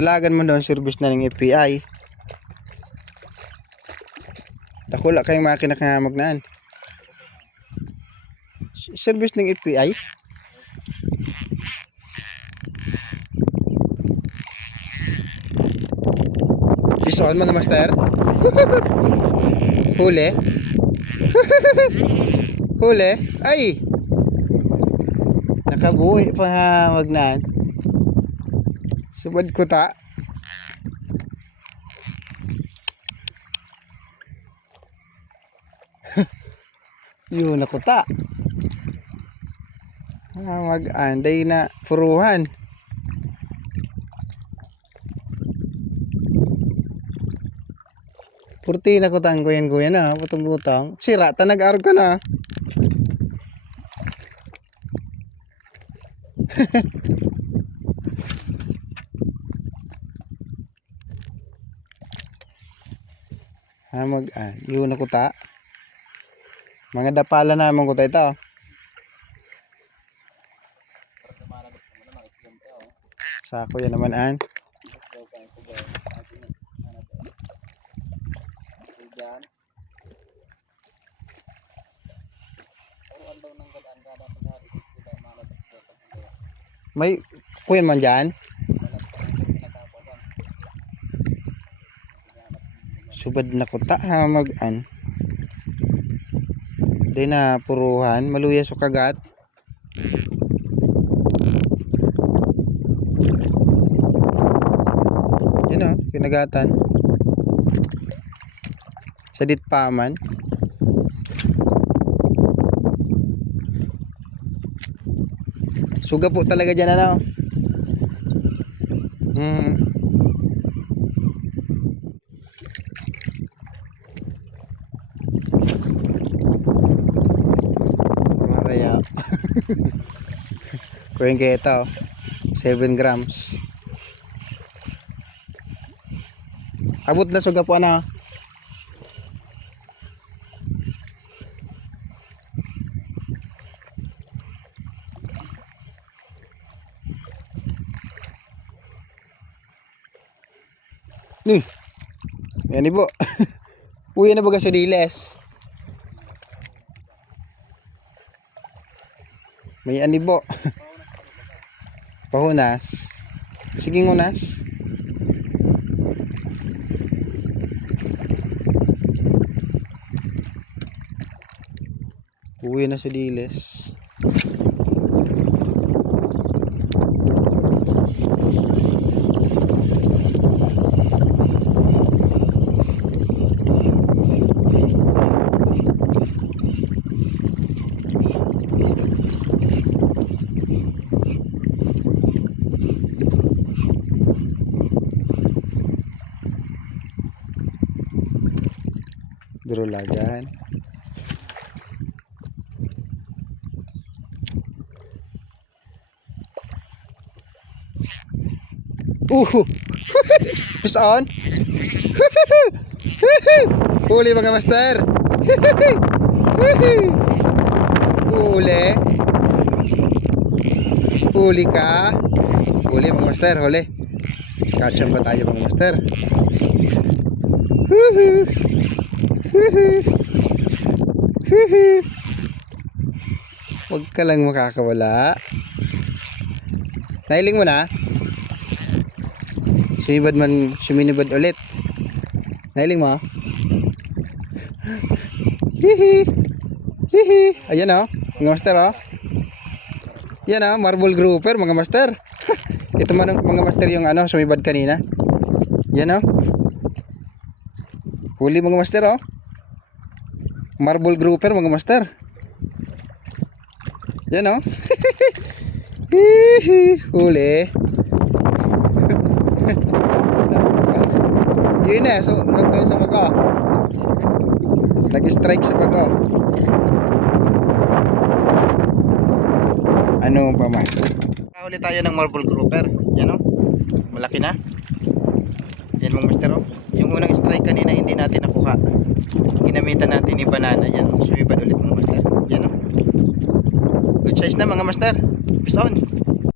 Dalagan mo doon service na ng FPI. Takula kayong makina kaya magnaan. Service ng FPI. Bison mga master. Huli. Huli. Ay. Nakabuhi pa magnaan. Subad ko ta. Yun ako ta. Mag-anday na puruhan. Purti na ko tang kuyan na. Butong-butong. Sira ta nag-arog ka na. Mag-an. Yun ako ta. Mga dapala naman ko tayo ito. Sako yan naman an. May kuyan man dyan. Subad na ko ta mag-an. Di na puruhan, maluya sa kagat. Yun o, kinagatan. Sa ditpaman. Suga po talaga dyan ano. Kuya ito 7 grams. Abot na suga po ano. Yan ibo. Uwi na baga sa diles. May anibo. Pahunas. Sige ngunas. Uwi na sa diles. Durulagan. Fish on. Huli mga master. Huli. Huli ka. Huli mga master, huli. Kacang ba tayo mga master? Huwag ka lang makakawala. Nailing mo na. Suminibad ulit. Nailing mo. Hihi. Hihi. Ayan o, mga master o. Yan o, marble grouper mga master. Ito man mga master yung ano, sumibad kanina. Yan o. Huli mga master o. Marble grouper mga master. Yan o. Huli. Yun na, so nagkayo sa bago. Nag-strike sa bago. Ano pa man? Huli tayo ng marble grouper. Yan o. Malaki na. Yan mga master o. Yung unang strike kanina hindi natin nakuha. Ginamitan natin ni banana. Yan o. Sumibad ulit mga master. Yan o. Good size na mga master. Peace on.